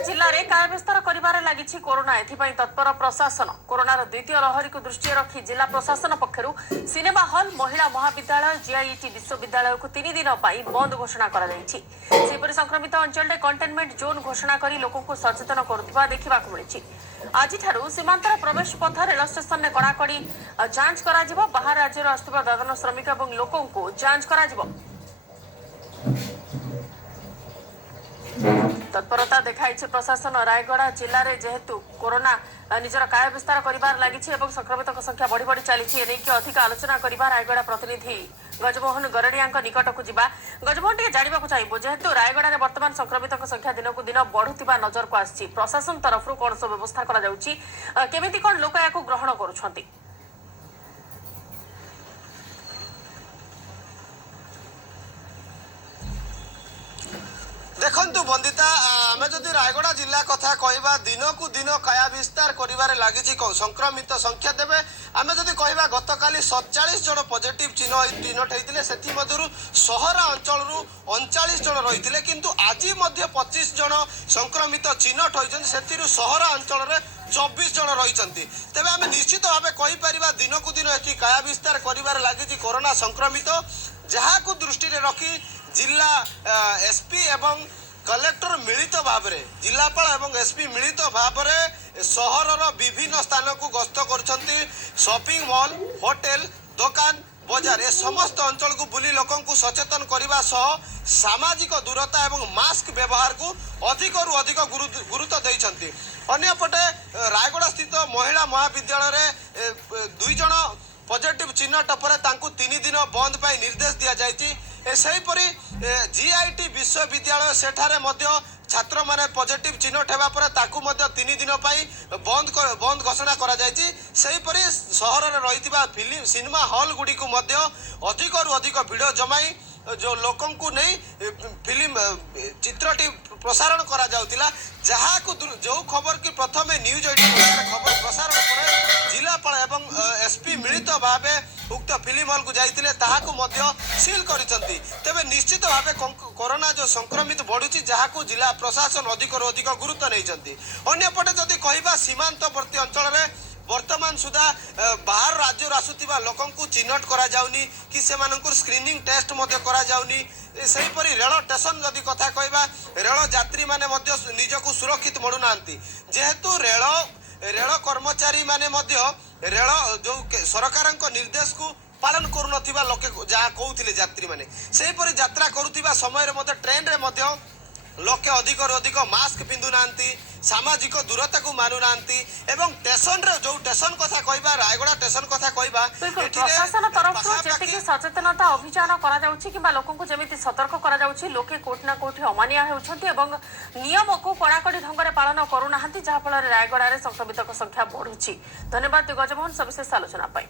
जिले में काय विस्तार कर लगी कोरोना एथिपाई तत्पर प्रशासन कोरोनार द्वितीय लहरी को दृष्टि रखी जिला प्रशासन पक्षरु सिनेमा हल महिला महाविद्यालय जीआईटी विश्वविद्यालय को 3 दिन बंद घोषणा कर संक्रमित अंचल कंटेनमेंट जोन घोषणा कर लोक सचेतन करुवा देखा मिली। आज सीमांतर प्रवेश पथ रेल स्टेशन में कड़ाकड़ी जांच कर बाहर राज्य आसुवा दादन श्रमिक और लोक जांच कर तत्परता देखाई प्रशासन रायगड़ा जिले में जेहेतु कोरोना निजर काय विस्तार कर लगी संक्रमित संख्या बढ़ी बढ़ी चली अधिक आलोचना करवा रायगड़ा प्रतिनिधि गजमोहन गरड़िया निकट को जा गजमोहन टे जानवा चाहिए जेहेतु रायगड़ा में बर्तमान संक्रमित संख्या दिन को दिन बढ़ुवा नजर को आसी प्रशासन तरफ कौन सब व्यवस्था करमी कौन लोक या ग्रहण कर देखु बंदिता आम जदि रायगड़ा जिला कथा कहवा दिन को दिन काया विस्तार कर लगी संक्रमित संख्या देवे आम जदि कहवा गत काली 47 जन पॉजिटिव चिन्हट होते से सहरा अंचल 39 जन रही किंतु आज 25 जन संक्रमित चिन्हट होती से सहरा अंचल 24 जन रही तेज आम निश्चित भाव कहीपर दिन को दिन एक काया विस्तार कर लगी कोरोना संक्रमित जहाँ को दृष्टि रखी जिला एसपी एवं कलेक्टर मिलित भाव में जिलापाल एवं एसपी मिलित भाव में सहरर विभिन्न स्थान को गस्त कर शॉपिंग मॉल होटेल दुकान बजार ए समस्त अंचल को बुली लोक सचेतन करने सामाजिक दूरता एवं मास्क व्यवहार को अधिक गुरुत्व देते। अन्यपटे रायगड़ा स्थित महिला महाविद्यालय 2 जन पॉजिटिव चिन्हट पर 3 दिन बंद पाई निर्देश दि जाएगी। सेहीपरि जीआईटी विश्वविद्यालय सेठारे छात्र माने पॉजिटिव चिन्हट होगा पर 3 दिन बंद घोषणा करा जायछि। सेहीपरि सहर में रही सिनेमा हॉल गुड़ी को अधिक भिड़ जमाई जो लोकों को नहीं फिल्म चित्रटी प्रसारण करा जाउतिला जहाँ को जो खबर की प्रथम न्यूज 18 खबर प्रसारण पर जिलापाल एवं एसपी मिलित भाव उक्त फिल्म हॉल को जाइतिले ताहाकु मध्य सील करिसंती। तेबे निश्चित भाव कोरोना जो संक्रमित बढ़ुची जहाँ को जिला प्रशासन अधिक गुरुत्व नहीं। अन्यपटे जदि कहबा सीमांतवर्ती अंचल में वर्तमान सुधा बाहर राज्य आसुवा लोक चिन्हट करा जाउनी कि से स्क्रीनिंग टेस्ट करा जाउनी। सेहीपरि रेल स्टेशन जदि कथा कहबा रेल यात्री माने निजको सुरक्षित मणुना जेहेतु रेल कर्मचारी माने रेल जो सरकार निर्देश को पालन करुनथिबा लोके जहाँ कहउथिले यात्री माने सेहीपरि यात्रा करुथिबा समय रे ट्रेन रे लोके अधिक मास्क पिंधु नांती सामाजिक दूरता को मानु नांती एवं स्टेशन रे जो स्टेशन कथा कहबा रायगड़ा स्टेशन कथा कहबा प्रशासन तरफ जेतिकी सचेतनता अभियान करा जाउछि किबा लोकन को जेमिति सतर्क करा जाउछि लोके कोठ ना कोठी अमानिया हेउछन्ती एवं नियम को कड़ाकड़ी ढंग रे पालन करू नाहंती जहा फल रायगड़ा रे संक्रमित संख्या बढ़ुछि। धन्यवाद गजमोहन सविशेष आलोचना पाई।